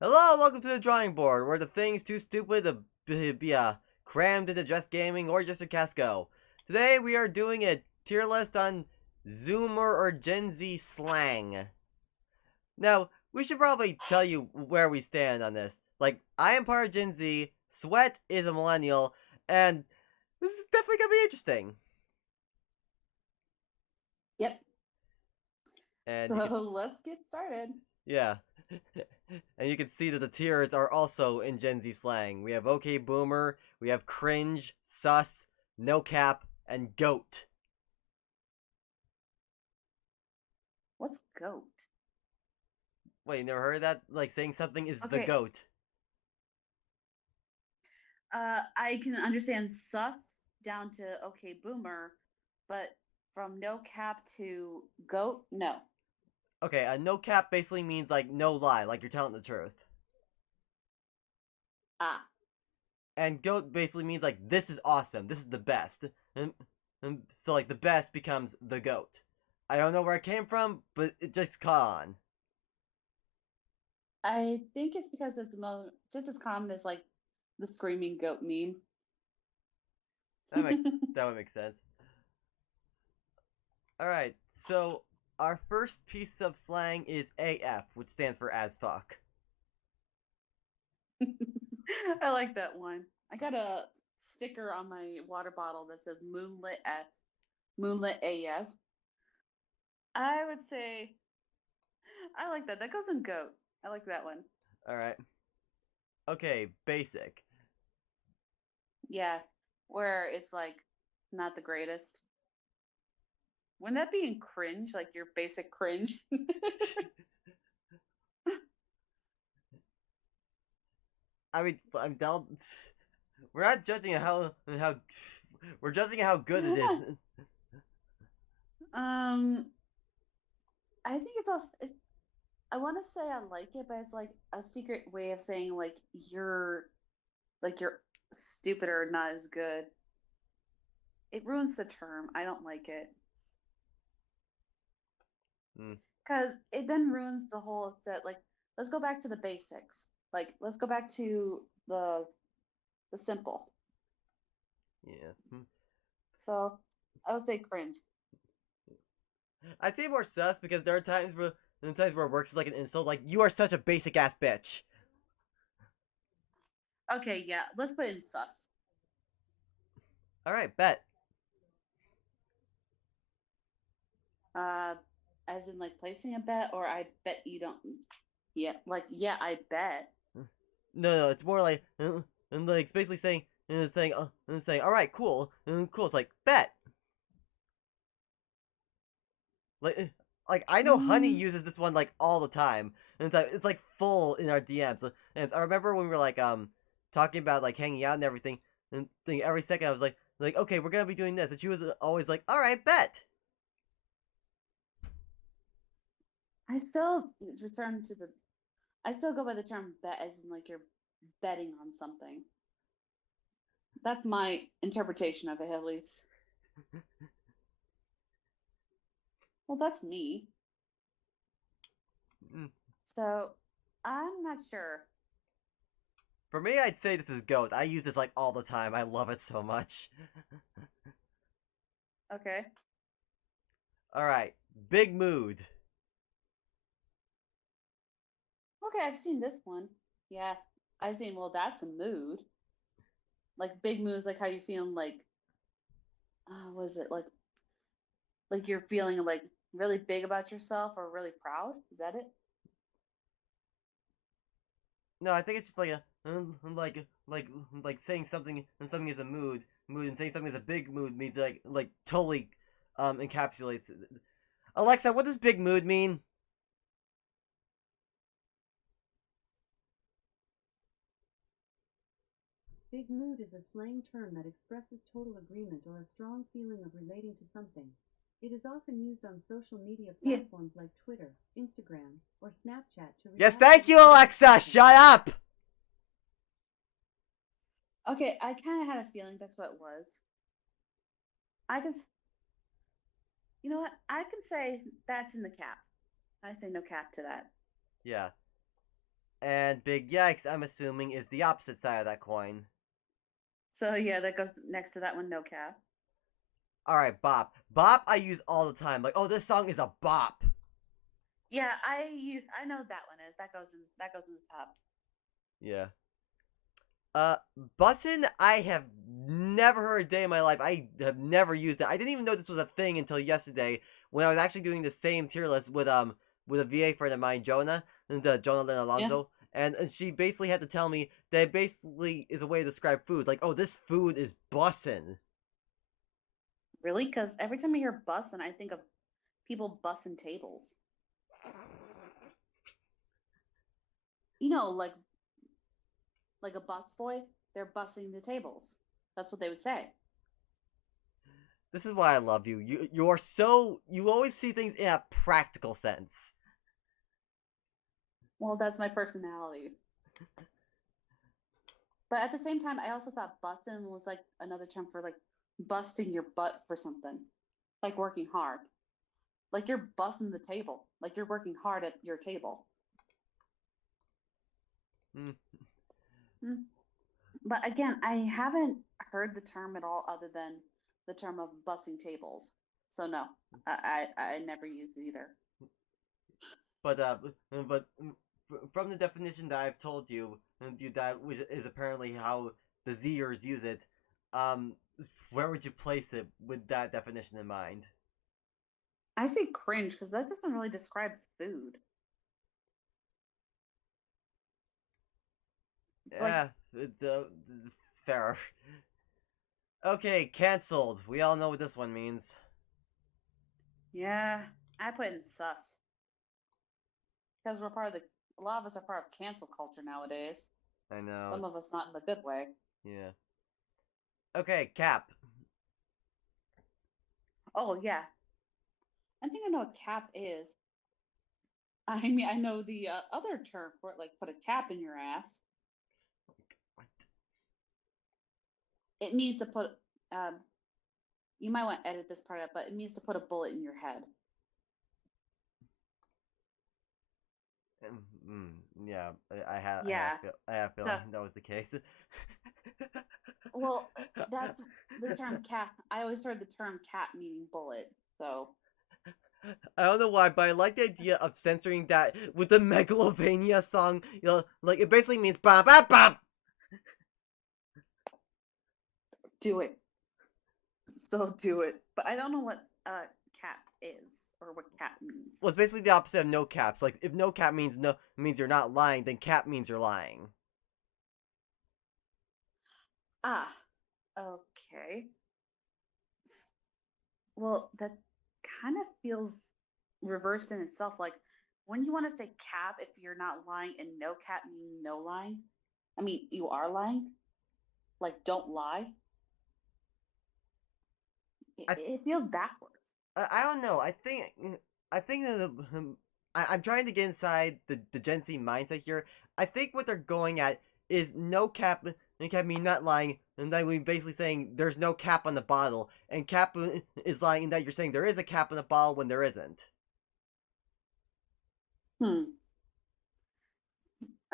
Hello, welcome to the drawing board, where the things too stupid to be crammed into just gaming or just a casco. Today we are doing a tier list on Zoomer or Gen Z slang. Now, we should probably tell you where we stand on this. Like, I am part of Gen Z, Sweat is a millennial, and this is definitely gonna be interesting. Yep. And So you can, let's get started. yeah. And you can see that the tiers are also in Gen Z slang. We have OK Boomer, we have Cringe, Sus, No Cap, and Goat. What's goat? Wait, you never heard of that? Like saying something is the Okay. goat. I can understand sus down to okay boomer, but from no cap to goat, no. Okay, a no cap basically means like no lie, like you're telling the truth. Ah, And goat basically means like this is awesome, this is the best. And so like the best becomes the goat. I don't know where it came from, but it just caught on. I think it's because it's just as common as like the screaming goat meme. That make that would make sense. Alright, so our first piece of slang is AF, which stands for as fuck. I like that one. I got a sticker on my water bottle that says Moonlit AF. I would say I like that. That goes in goat. I like that one. Alright. Okay, basic. Yeah, where it's like not the greatest. Wouldn't that be in cringe, like your basic cringe? I mean, I'm down. We're not judging how we're judging how good it is. um, I think it's also. I want to say I like it, but it's like a secret way of saying like you're stupid or not as good. It ruins the term. I don't like it Hmm, because it then ruins the whole set. Like, let's go back to the basics. Like, let's go back to the simple. yeah. So I would say cringe. I'd say more sus because there are times where it works as like an insult, like you are such a basic ass bitch. Okay, yeah, let's put in sus. All right, bet. Uh, as in like placing a bet, or I bet you don't. Yeah, like yeah, I bet. No, it's more like and like it's basically saying all right, cool, cool. It's like bet. Like, like I know Honey Mm, uses this one like all the time, and it's like full in our DMs. And I remember when we were like talking about like hanging out and everything, and every second I was like okay, we're gonna be doing this, and she was always like, all right, bet. I still return to the. I still go by the term bet, as in like you're betting on something. That's my interpretation of it, at least. Well, that's me. Mm. So I'm not sure. For me, I'd say this is goat. I use this like all the time. I love it so much. Okay. All right, big mood. Okay, I've seen this one. Yeah, I've seen. Well, that's a mood. Like big moods, like how you feeling. Like, was it like you're feeling like really big about yourself or really proud? Is that it? No, I think it's just like a like saying something and something is a mood, and saying something is a big mood means like totally encapsulates it. Alexa, what does big mood mean? Big mood is a slang term that expresses total agreement or a strong feeling of relating to something. It is often used on social media Yeah. platforms like Twitter, Instagram, or Snapchat to Yes, react to thank you, related Alexa. content. Shut up. Okay, I kind of had a feeling that's what it was. I can, you know what? I can say that's in the cap. I say no cap to that. Yeah, And big yikes, I'm assuming, is the opposite side of that coin. So yeah, that goes next to that one, no cap. Alright, bop. Bop I use all the time. Like, oh, this song is a bop. Yeah, I know that one is. That goes in the top. Yeah. Bussin', I have never heard a day in my life. I have never used it. I didn't even know this was a thing until yesterday when I was actually doing the same tier list with a VA friend of mine, Jonah, and Jonah Lynn Yeah. Alonso, and she basically had to tell me that it basically is a way to describe food. Like, oh, this food is bussin'. Really? Because every time I hear bussin', I think of people bussing tables. You know, like a bus boy, they're bussing the tables. That's what they would say. This is why I love you. You are so you always see things in a practical sense. Well, that's my personality. But at the same time, I also thought bussin' was like another term for like busting your butt for something, like working hard. Like you're busting the table, like you're working hard at your table. Hmm. Hmm. But again, I haven't heard the term at all other than the term of bussing tables. So no, I never used it either. But from the definition that I've told you, that which is apparently how the Zers use it, um, where would you place it with that definition in mind? I say cringe because that doesn't really describe food. It's like, Yeah, it's fair. Okay, cancelled. We all know what this one means. yeah, I put in sus because we're part of the. A lot of us are part of cancel culture nowadays. I know. Some of us not in the good way. Yeah. Okay, cap. Oh yeah, I think I know what cap is. I mean, I know the other term for it, like put a cap in your ass. What? It means to put. Um, you might want to edit this part out, but it means to put a bullet in your head. Mm, yeah, Yeah. I have a So, feeling that was the case. well, that's the term cap. I always heard the term cap meaning bullet. So, I don't know why, but I like the idea of censoring that with the Megalovania song. You know, like it basically means bop bop bop. do it. So do it. But I don't know what cap is or what cap means. Well, it's basically the opposite of no caps. Like if no cap means no means you're not lying, then cap means you're lying. Ah, okay. Well, that kind of feels reversed in itself. Like, when you want to say cap if you're not lying and no cap meaning no lying? I mean, you are lying. Like, don't lie. It, I it feels backwards. I don't know. I think that I'm trying to get inside the Gen Z mindset here. I think what they're going at is no cap mean not lying, and then we basically saying there's no cap on the bottle, and cap is lying in that you're saying there is a cap on the bottle when there isn't. Hmm.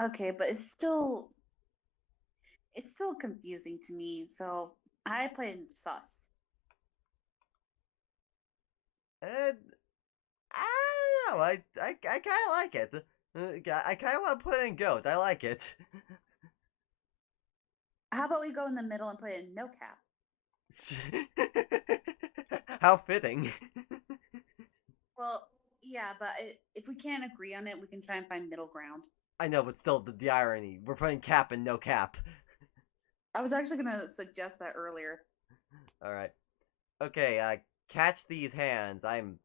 Okay, but it's still confusing to me. So I put in sus. And I don't know. I kind of like it. I kind of want to put it in goat. I like it. How about we go in the middle and put in no cap? How fitting. Well, yeah, but if we can't agree on it, we can try and find middle ground. I know, but still, the irony. We're putting cap and no cap. I was actually gonna suggest that earlier. Alright. Okay, catch these hands. I'm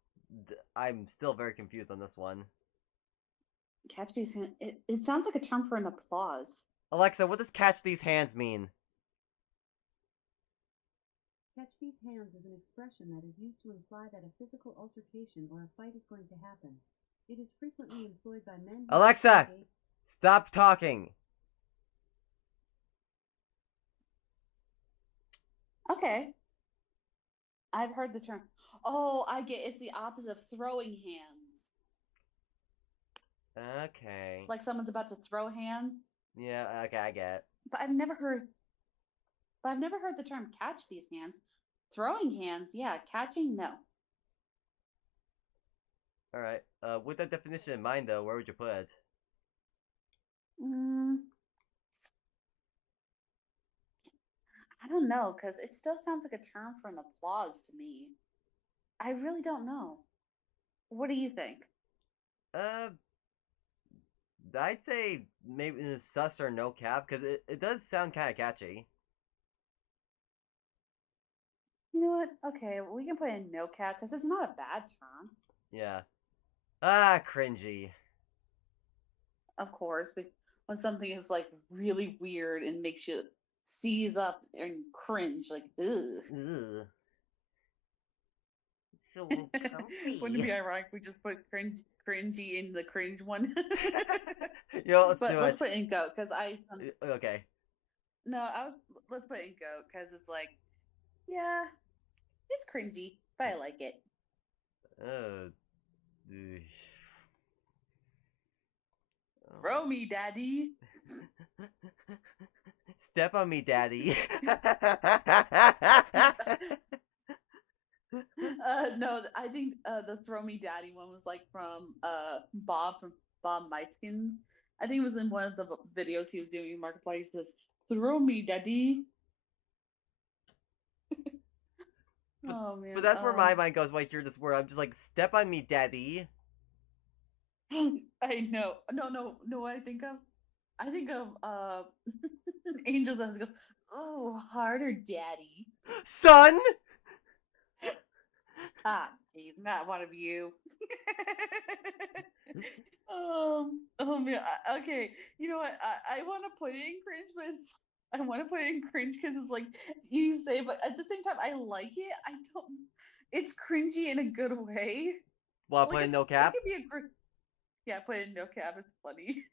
still very confused on this one. Catch these hands. It sounds like a term for an applause. Alexa, what does catch these hands mean? Catch these hands is an expression that is used to imply that a physical altercation or a fight is going to happen. It is frequently employed by men who Alexa, stop talking. Okay, I've heard the term. Oh, I get it's the opposite of throwing hands. Okay. Like someone's about to throw hands. Yeah, okay, I get it. But I've never heard the term catch these hands. Throwing hands, yeah. Catching, no. Alright. With that definition in mind, though, where would you put it? Mm, I don't know, because it still sounds like a term for an applause to me. I really don't know. What do you think? Uh, I'd say maybe sus or no cap, because it does sound kind of catchy. You know what? Okay, we can put in no cap because it's not a bad term. Yeah. Ah, cringy. Of course, but when something is like really weird and makes you seize up and cringe, like ugh. Ugh. It's so Wouldn't it uncomfy. be ironic if we just put cringy in the cringe one? Yo, let's But do let's it. put in goat because Okay. no, let's put in goat because it's like yeah, it's cringy, but I like it. Uh, Throw me, daddy. Step on me, daddy. No, I think the throw me daddy one was like from Bob Meiskins. I think it was in one of the videos he was doing in Marketplace. He says, "Throw me daddy." but, Oh but man. that's where my mind goes when I hear this word. I'm just like, step on me, daddy. I know. No. I think of Angels as goes. Oh, harder, daddy. Son! Ah, he's not one of you. Oh man. Okay. You know what? I want to put it in cringe, but I want to put it in cringe because it's like you say, but at the same time, I like it. I don't. It's cringy in a good way. Well, Like put in no it cap? could be a great. Yeah, put in no cap. It's funny.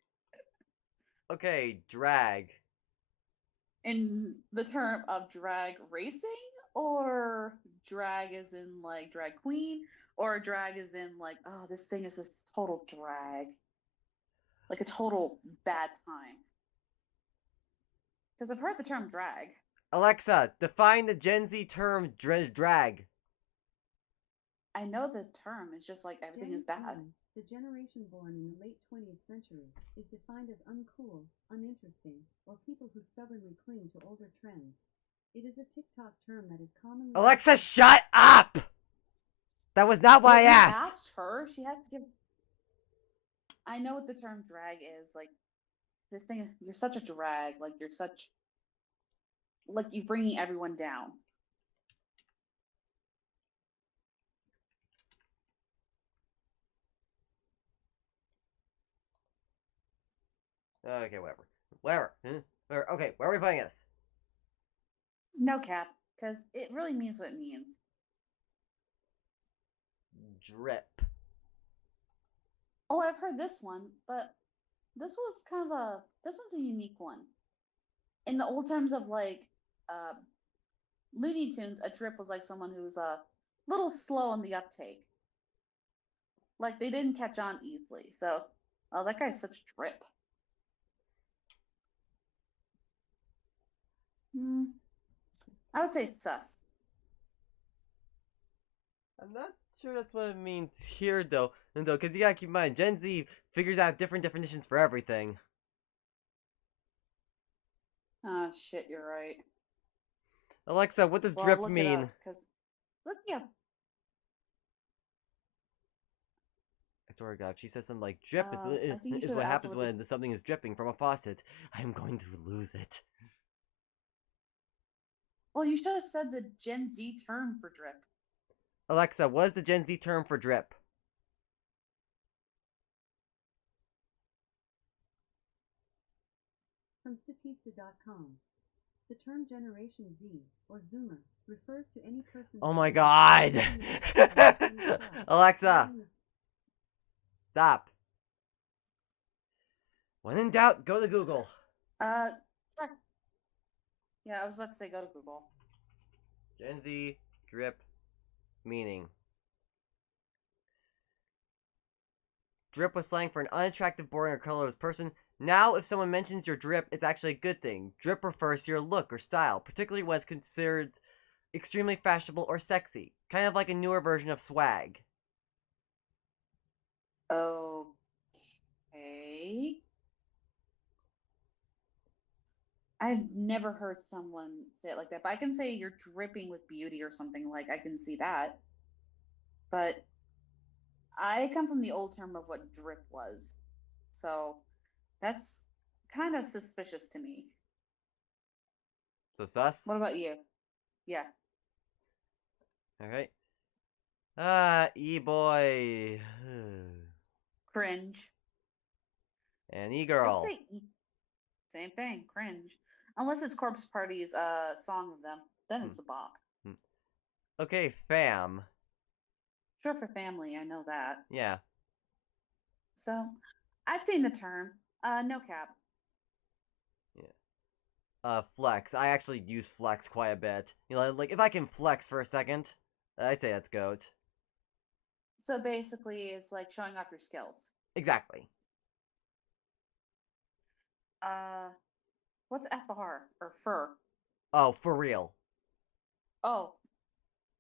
Okay, drag. In the term of drag racing, or drag is in like drag queen, or drag is in like, oh, this thing is this total drag, like a total bad time. Because I've heard the term drag. Alexa, define the Gen Z term drag. I know the term. It's just like everything is Gen bad. Z, the generation born in the late 20th century, is defined as uncool, uninteresting, or people who stubbornly cling to older trends. It is a TikTok term that is commonly. Alexa, shut up! That was not what Well, I we asked! asked her. She has to give. I know what the term drag is. Like, this thing is, you're such a drag. Like, you're such. Like, you're bringing everyone down. Okay, whatever. Whatever. Okay, where are we putting this? No cap. Because it really means what it means. Drip. Oh, I've heard this one, but this one's a unique one. In the old terms of like uh, Looney Tunes, a drip was like someone who's a little slow on the uptake. Like they didn't catch on easily. So, oh, that guy's such a drip. Hmm. I would say sus. I'm not sure that's what it means here, though, because you gotta keep in mind, Gen Z figures out different definitions for everything. Oh shit, you're right. Alexa, what does Well, I'll drip look it mean? up because let's yeah. I swear to God, if she says something like drip I think you is should what have asked happens what the. when something is dripping from a faucet, I am going to lose it. Well, you should have said the Gen Z term for drip. Alexa, what is the Gen Z term for drip? From Statista.com. The term Generation Z, or Zoomer, refers to any person. Oh born my in God! the 1920s. Alexa, stop. When in doubt, go to Google. Sure. Yeah, I was about to say go to Google. Gen Z drip meaning. Drip was slang for an unattractive, boring, or colorless person. Now, if someone mentions your drip, it's actually a good thing. Drip refers to your look or style, particularly when it's considered extremely fashionable or sexy. Kind of like a newer version of swag. Okay. I've never heard someone say it like that, but I can say you're dripping with beauty or something. Like, I can see that. But I come from the old term of what drip was. So that's kind of suspicious to me. So sus? What about you? Yeah. Alright. E-boy. Cringe. And Let's E-girl. say same thing, cringe. Unless it's Corpse Party's song of them, then Hmm. it's a bop. Okay, fam. Sure for family, I know that. Yeah. So I've seen the term. No cap. Flex. I actually use flex quite a bit. You know, like, if I can flex for a second, I'd say that's goat. So basically it's like showing off your skills. Exactly. Uh what's FR or fur? Oh, for real. Oh.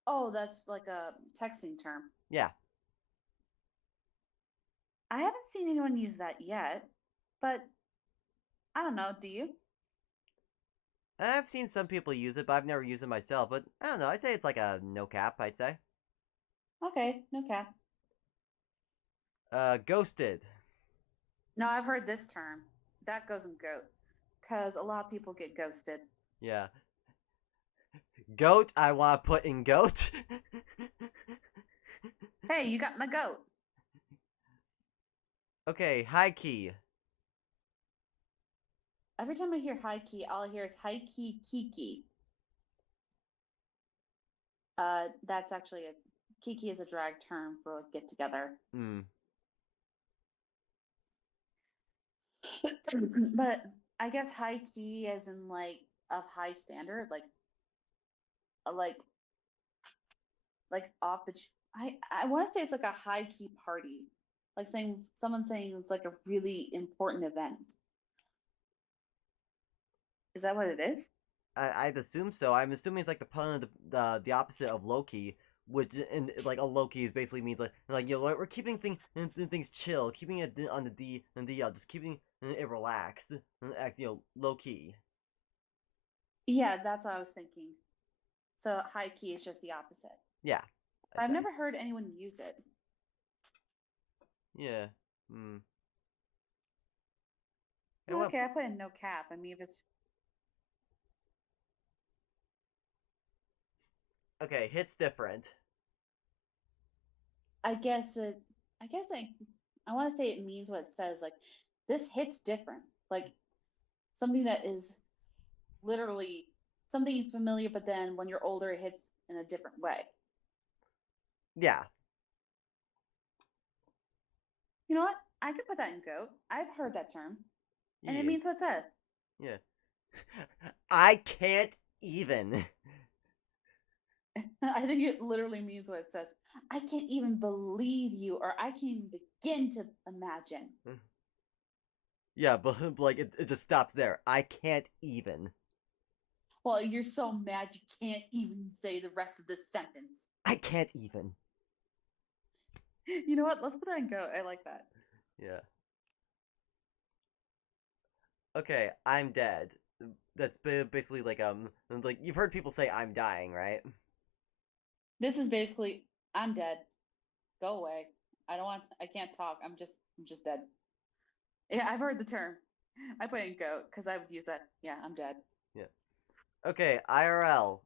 Oh, that's like a texting term. Yeah. I haven't seen anyone use that yet, but I don't know, do you? I've seen some people use it, but I've never used it myself. But I don't know. I'd say it's like a no cap, I'd say. Okay, no cap. Ghosted. No, I've heard this term. That goes in goat. Because a lot of people get ghosted. Yeah. Goat, I want to put in goat. Hey, you got my goat. Okay, high key. Every time I hear high key, all I hear is high key kiki. That's actually a kiki is a drag term for like get together. Hmm. But I guess high key as in like of high standard, uh, like like off the. I want to say it's like a high key party, like saying someone saying it's like a really important event. Is that what it is? I'd assume so. I'm assuming it's like the pun of the opposite of Loki, which in like a Loki is basically means like you know we're keeping things chill, keeping it on the DL, just keeping it relaxed, and act low key. Yeah, that's what I was thinking. So high key is just the opposite. Yeah, I'd I've say. never heard anyone use it. Yeah. Hmm. Hey, what? Okay, I put in no cap. I mean, if it's Okay, hits different. I guess it. I guess I want to say it means what it says. Like this hits different. Like something that is literally something is familiar, but then when you're older, it hits in a different way. Yeah. You know what? I could put that in goat. I've heard that term, and it Yeah. means what it says. Yeah. I can't even. I think it literally means what it says. I can't even believe you, or I can't even begin to imagine. Yeah, but like it just stops there. I can't even. Well, you're so mad you can't even say the rest of this sentence. I can't even. You know what? Let's put that in goat. I like that. Yeah. Okay, I'm dead. That's basically like you've heard people say I'm dying, right? This is basically, I'm dead. Go away. I don't want. I can't talk. I'm just dead. Yeah, I've heard the term. I put in goat because I would use that. Yeah, I'm dead. Yeah. Okay, IRL.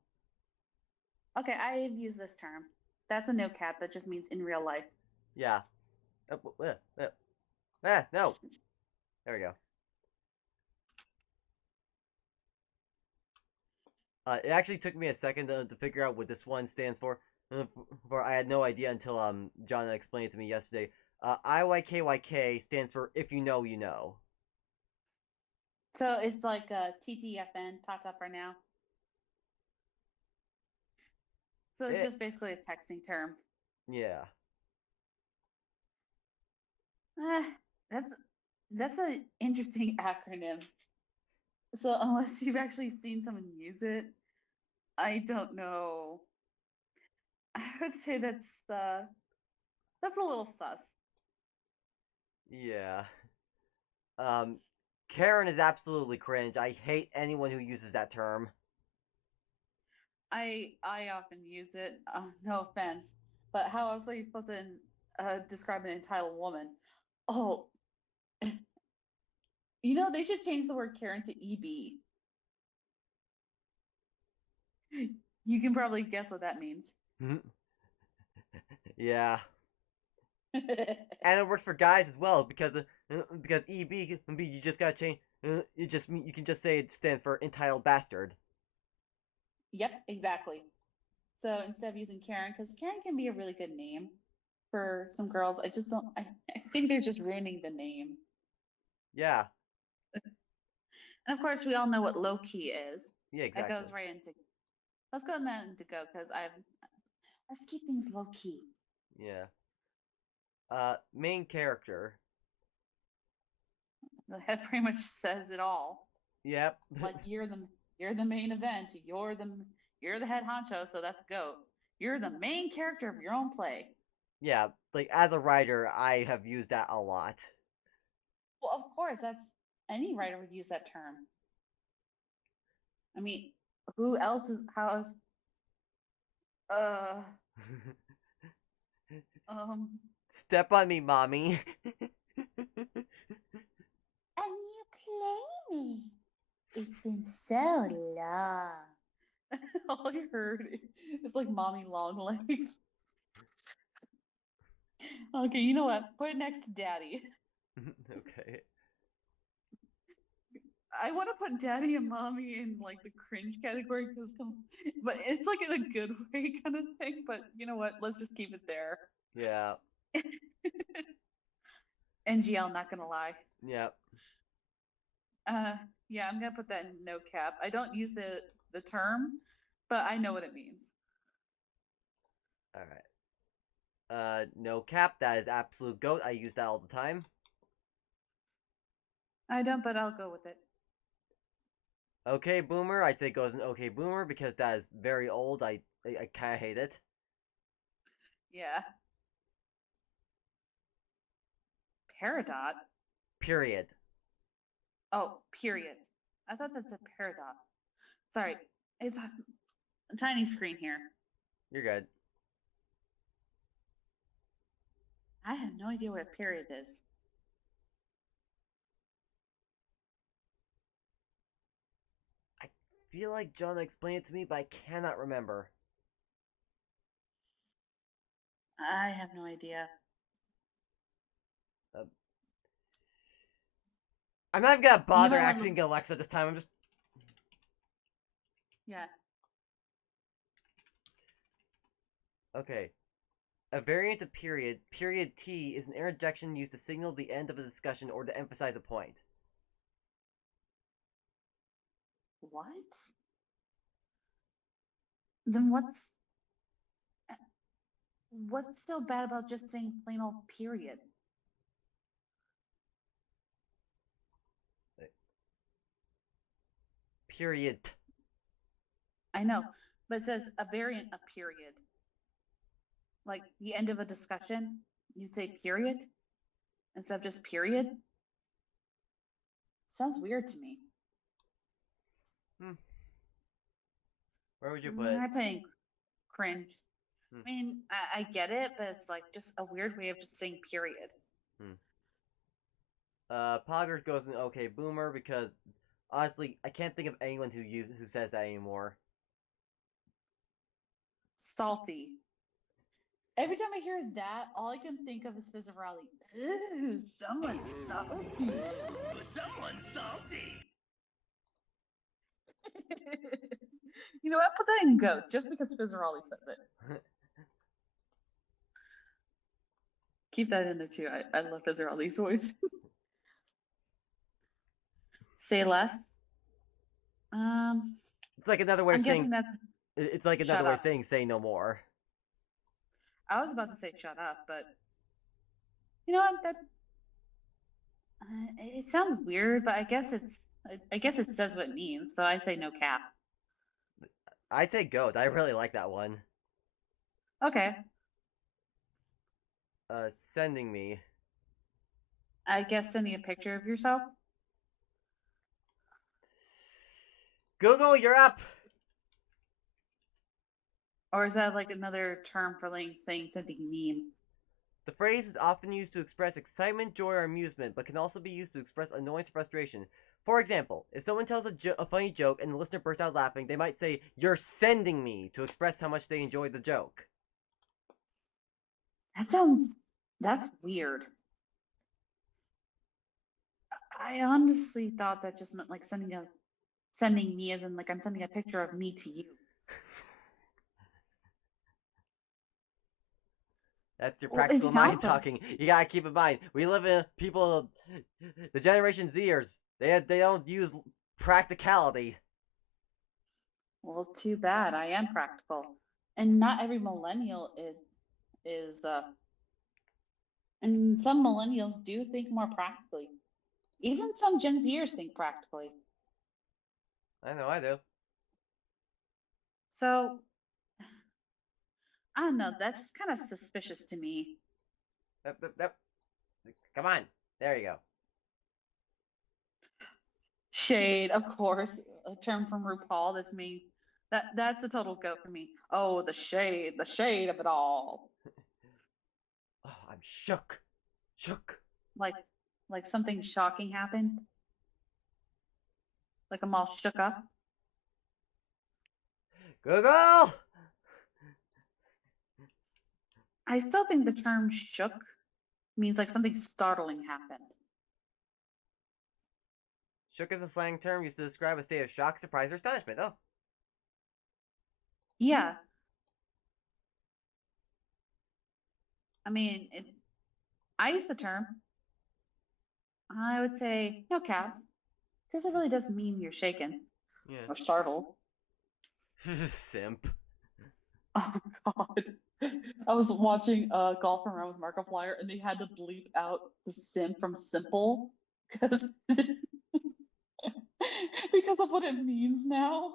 Okay, I've used this term. That's a no cap. That just means in real life. Yeah. No. There we go. It actually took me a second to figure out what this one stands for. For I had no idea until John explained it to me yesterday. IYKYK stands for if you know, you know. So it's like TTFN, Tata for now. So it's It, just basically a texting term. yeah. Eh, that's an interesting acronym. So unless you've actually seen someone use it, I don't know. I would say that's a little sus. Yeah. Um, Karen is absolutely cringe. I hate anyone who uses that term. I often use it. No offense, but how else are you supposed to describe an entitled woman? Oh, they should change the word Karen to EB. You can probably guess what that means. Yeah. And it works for guys as well because EB can be you just gotta change. You can just say it stands for entitled bastard. Yep, exactly. So instead of using Karen, because Karen can be a really good name for some girls, I just don't. I think they're just ruining the name. Yeah. And of course, we all know what low key is. Yeah. That Exactly. goes right into. Let's go into go because let's keep things low key. Yeah. Main character. That pretty much says it all. Yep. Like you're the main event. You're the head honcho, so that's GOAT. You're the main character of your own play. Yeah. Like as a writer, I have used that a lot. Well, of course, that's any writer would use that term. I mean, who else is how else? Uh, um, Step on me, mommy. and you play me. It's been so long. All I heard is like mommy long legs. Okay, you know what? Put it next to daddy. Okay. I want to put daddy and mommy in like the cringe category but it's like in a good way kind of thing. But you know what? Let's just keep it there. Yeah. NGL, not gonna lie. Yep. Uh, yeah, I'm gonna put that in no cap. I don't use the term, but I know what it means. All right. No cap. That is absolute goat. I use that all the time. I don't, but I'll go with it. Okay, boomer. I'd say goes an okay boomer because that is very old. I kind of hate it. Yeah. Peridot. Period. Oh, period. I thought that's a peridot. Sorry, it's a tiny screen here. You're good. I have no idea what a period is. I feel like John explained it to me, but I cannot remember. I have no idea. Uh, I'm not even gonna bother might wanna asking Alexa this time. I'm just. Yeah. Okay. A variant of period T, is an interjection used to signal the end of a discussion or to emphasize a point. What? Then what's so bad about just saying plain old period? Period. I know, but it says a variant of period. Like the end of a discussion, you'd say period instead of just period. Sounds weird to me. Hmm. Where would you put it? I think cringe. Hmm. I mean, I get it, but it's like just a weird way of just saying period. Hmm. Poggers goes an okay boomer because honestly, I can't think of anyone who says that anymore. Salty. Every time I hear that, all I can think of is Fizzarelli. Ooh, someone's salty. Someone's salty. You know what? Put that in goat just because Fizzarelli says it. Keep that in there too. I love Fizzarelli's voice. Say less. It's like another way I'm of guessing saying. that's It's like another shut way up. of saying say no more. I was about to say shut up, but you know what? It sounds weird, but I guess it says what it means, so I say no cap. I'd say goat. I really like that one. Okay, Sending me. I guess sending a picture of yourself, Google, you're up. or is that like another term for like saying sending memes? The phrase is often used to express excitement, joy, or amusement, but can also be used to express annoyance or frustration. For example, if someone tells a funny joke and the listener bursts out laughing, they might say, "You're sending me," to express how much they enjoyed the joke. That sounds that's weird. I honestly thought that just meant like sending me as in like I'm sending a picture of me to you. That's your Well, it practical mind sounds like talking. You gotta keep in mind, we live in people, the Generation Zers. They don't use practicality. well, too bad. I am practical, and not every millennial is and some millennials do think more practically. Even some Gen Zers think practically. I know I do. So I don't know. That's kind of suspicious to me. Yep, yep, yep. Come on. There you go. Shade, of course, a term from RuPaul. That's a total goat for me. Oh, the shade of it all. Oh, I'm shook. Shook. Like like something shocking happened. Like I'm all shook up. Google! I still think the term shook means like something startling happened. Shook is a slang term used to describe a state of shock, surprise, or astonishment. Oh. Yeah, I mean, I use the term. I would say no cap, because it really does mean you're shaken Yeah. or startled. Simp. Oh God. I was watching Golf Around with Markiplier and they had to bleep out the sim from simple because because of what it means now.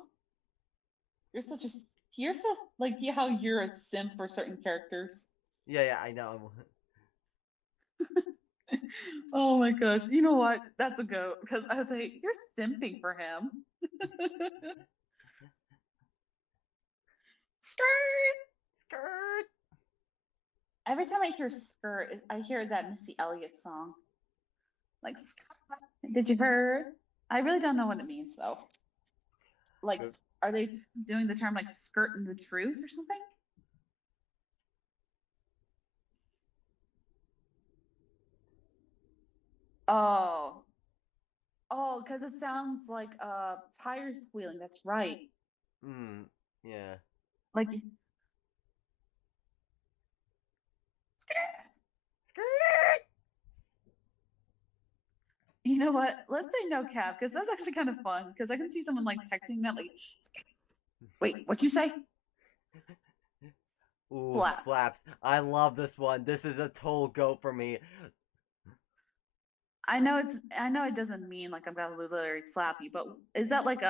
You're such a you're so like yeah, how you're a sim for certain characters. Yeah, I know. Oh my gosh. You know what? That's a goat because I would say you're simping for him. Skirt. Skirt! Every time I hear skirt, I hear that Missy Elliott song. Like, skirt. Did you hear? I really don't know what it means though. Like, are they doing the term like skirting the truth or something? Oh, oh, because it sounds like tires squealing. That's right. Hmm, yeah. Like, Skirt! you know what? Let's say no cap because that's actually kind of fun. Because I can see someone like texting that like, wait, what you say? Ooh, Slap. slaps. I love this one. This is a total goat for me. I know it doesn't mean like I'm gonna literally slap you, but is that like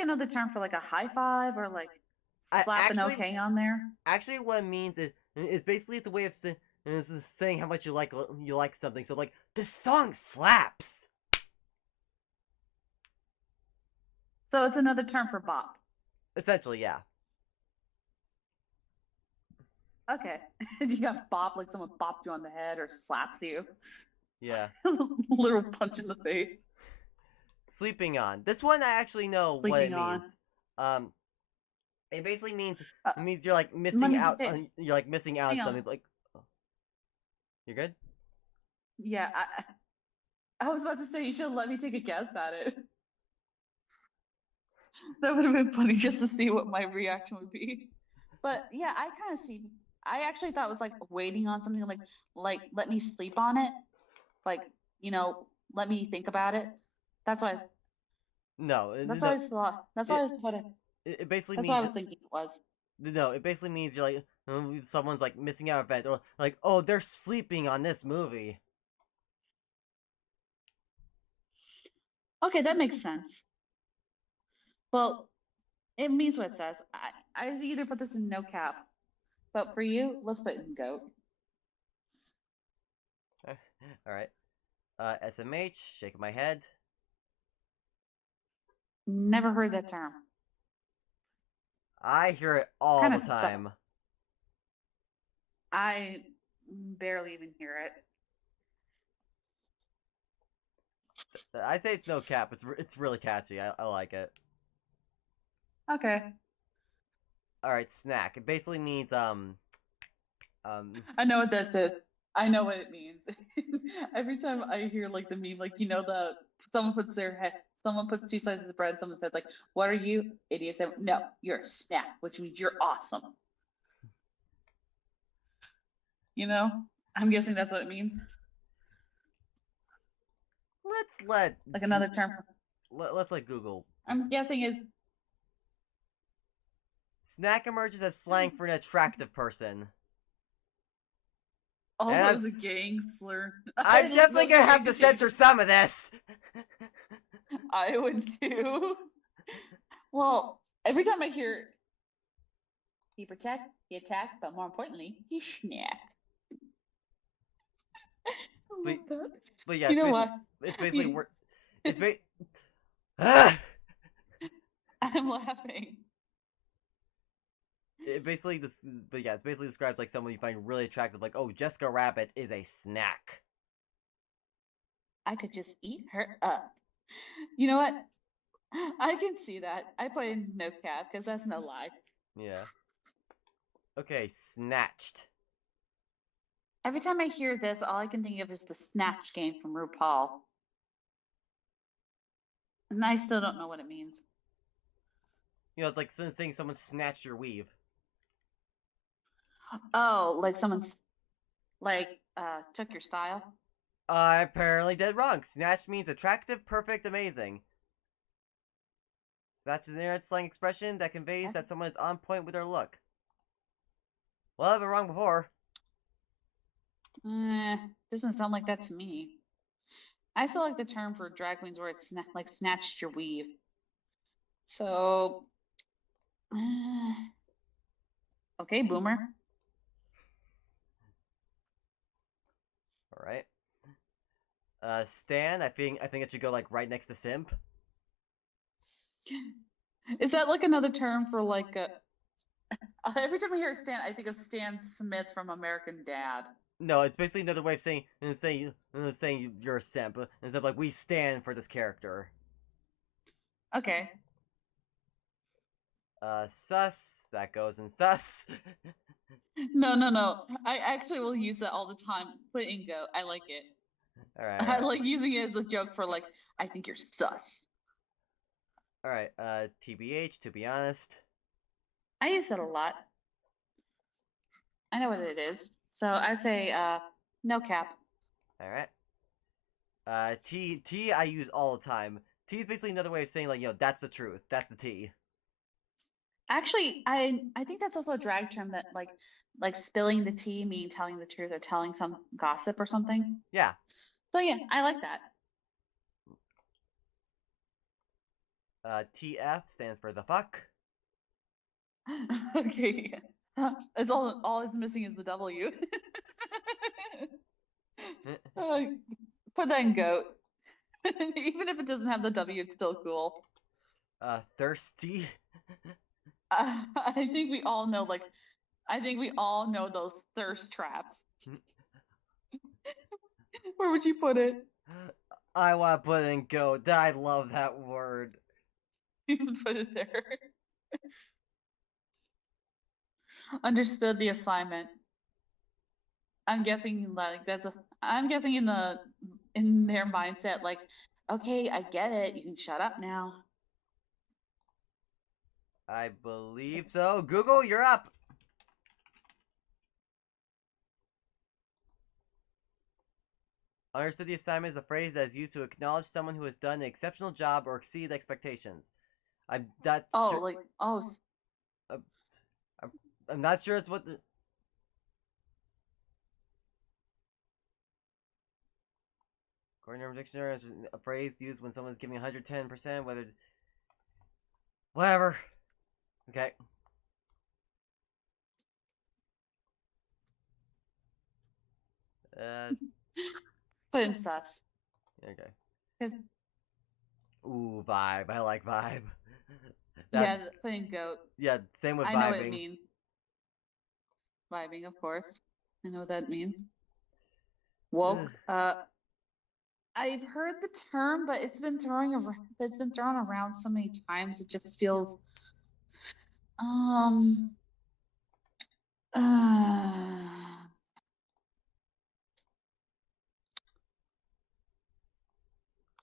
another term for like a high five or like I slapping actually, okay on there? actually, what it means is basically it's a way of saying how much you like something. So like, this song slaps. So it's another term for bop. Essentially, yeah. Okay. You got bop like someone bopped you on the head or slaps you. Yeah. Literal punch in the face. Sleeping on. This one I actually know what it Sleeping on. means. It basically means Uh, you're like let missing me out say, on you're like missing out on hang on. something. Like, oh, you're good. Yeah, I was about to say you should let me take a guess at it. That would have been funny just to see what my reaction would be. But yeah, I kind of see. I actually thought it was like waiting on something like let me sleep on it, like you know, let me think about it. That's why. No, That's what I no. was thought. That's why I It was what. it basically That's what I means was thinking it was. no. It basically means you're like someone's like missing out on event or like, oh, they're sleeping on this movie. Okay, that makes sense. Well, it means what it says. I either put this in no cap, but for you, let's put it in goat. All right. SMH, shaking my head. Never heard that term. I hear it all Kinda the sucks. time. I barely even hear it. I'd say it's no cap. It's really catchy. I like it. Okay. All right, snack. It basically means I know what this is. I know what it means. Every time I hear like the meme, like someone puts their head, someone puts two slices of bread, someone says like, "What are you, idiots?" No, you're a snack, which means you're awesome. You know, I'm guessing that's what it means. let's let Like another term. let's let Google. I'm guessing is Snack emerges as slang for an attractive person. also And is a gang slur. I'm definitely gonna have to censor some of this. I would too. Well, every time I hear he protect, he attack, but more importantly, he snack. I love that. But yeah, You know what? it's basically You- it's ba- I'm laughing. it basically but yeah, it's basically describes like someone you find really attractive. Like, oh, Jessica Rabbit is a snack. I could just eat her up. You know what? I can see that. I play no cap because that's no lie. Yeah. Okay, snatched. Every time I hear this, all I can think of is the Snatch game from RuPaul. And I still don't know what it means. You know, it's like saying someone snatched your weave. Oh, like someone's took your style. I apparently did wrong. Snatched means attractive, perfect, amazing. Snatch is an internet slang expression that conveys that someone is on point with their look. Well, I've been wrong before. Doesn't sound like that to me. I still like the term for drag queens where it's like snatched your weave. So, okay, boomer. All right. Stan. I think it should go like right next to simp. Is that like another term for like a? Every time I hear Stan, I think of Stan Smith from American Dad. No, it's basically another way of saying you're a simp. Instead of like we stand for this character. Okay. Sus. That goes in sus. No. I actually will use that all the time. Put in go. I like it. All right. I like using it as a joke for like, I think you're sus. All right. TBH. To be honest. I use that a lot. I know what it is. So I'd say no cap. All right. T I use all the time. T is basically another way of saying like, you know, that's the truth. That's the T. Actually, I think that's also a drag term that like spilling the tea meaning telling the truth or telling some gossip or something. Yeah. So yeah, I like that. TF stands for the fuck. Okay. It's all it's missing is the W. Put that in goat. Even if it doesn't have the W, it's still cool. Thirsty. I think we all know those thirst traps. Where would you put it? I want to put in goat. I love that word. You can put it there. Understood the assignment. I'm guessing like I'm guessing in their mindset like, okay, I get it. You can shut up now. I believe so. Google, you're up. Understood the assignment is a phrase that is used to acknowledge someone who has done an exceptional job or exceeded expectations. I'm not sure. I'm not sure it's what the. According to Urban Dictionary, it's a phrase used when someone's giving 110%, whether it's... Whatever. Okay. Put in sus. Okay. 'Cause Ooh, vibe. I like vibe. yeah, put in goat. Yeah, same with I vibing. know what it means. Vibing, of course. I know what that means. Woke. I've heard the term, but it's been thrown around so many times. It just feels uh,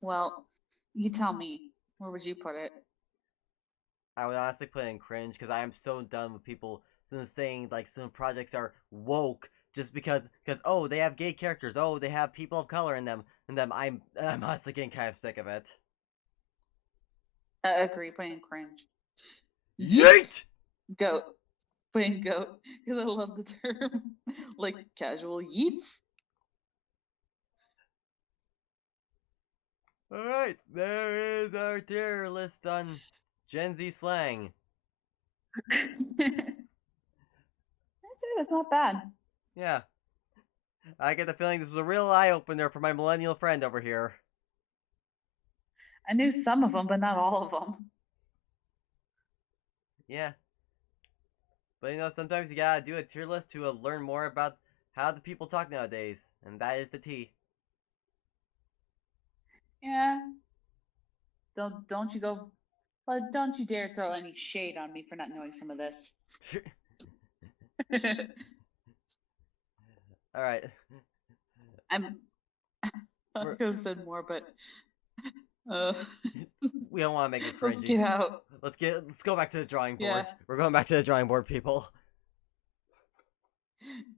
well, you tell me. Where would you put it? I would honestly put in cringe because I am so done with people saying like some projects are woke just because oh they have gay characters, oh they have people of color in them I'm honestly getting kind of sick of it. Agree, put in cringe. Yeet! Goat. Put in goat because I love the term. Like casual yeets. Alright, there is our tier list on Gen Z slang. That's it. It's not bad. Yeah. I get the feeling this was a real eye-opener for my millennial friend over here. I knew some of them, but not all of them. Yeah. But sometimes you gotta do a tier list to learn more about how the people talk nowadays. And that is the tea. Yeah. Don't you go. Well, don't you dare throw any shade on me for not knowing some of this. Alright. I could have said more, but We don't want to make it let's cringy. get out. Let's go back to the drawing board. Yeah. We're going back to the drawing board, people.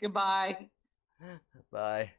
Goodbye. Bye.